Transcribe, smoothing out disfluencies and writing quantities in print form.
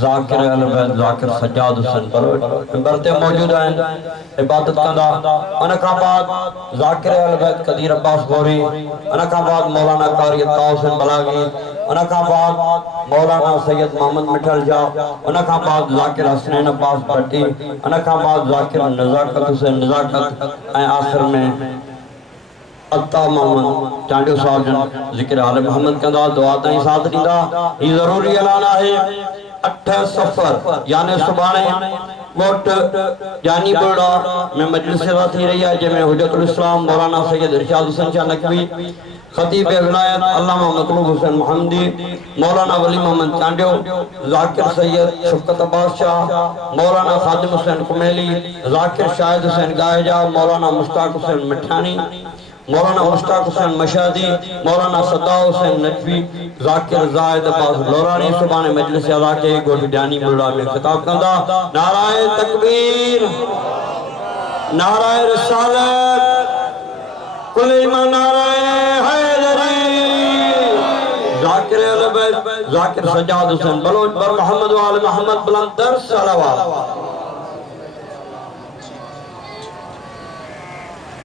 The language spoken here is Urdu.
ذاکر البیت ذاکر سجاد حسین بلوچ برتے موجود ہیں عبادت کندہ انکا بعد ذاکر البیت قدیر عباس گوری انکا بعد مولانا قاری عطا حسین بلاغی انکا بعد مولانا سید محمد مٹھل جا انکا بعد ذاکر حسنین عباس بھٹی انکا بعد ذاکر نزاکت حسین نزاکت این آخر میں عطا محمد چانڈیو صاحب جن ذکر حال محمد کندہ دعا تائیں ساتھ دیندہ یہ ضروری اعلانہ ہے 8 سفر یعنی صبحانے موٹ جانی بڑا میں مجلس سے تھی رہی ہے جمع حجت الاسلام مولانا سید ارشاد حسین شاہ نقوی خطیب ولایت علامہ مطلوب حسین محمدی مولانا ولی محمد چانڈیو ذاکر سید شفقت عباس شاہ مولانا خادم حسین کمیلی ذاکر شاہد حسین گائجہ مولانا مشتاق حسین مٹھانی مولانا مشتاق حسین مشہدی مولانا صدا حسین نجوی ذاکر زائد عباس لورانی سبحان مجلس علاقے گوڑ ڈانی ملڑا میں خطاب کندہ نعرہ تکبیر نعرہ رسالت کل ایمان نعرہ حیدری ذاکر البیت ذاکر سجاد حسین بلوچ بر محمد و آل محمد بلند در صلوات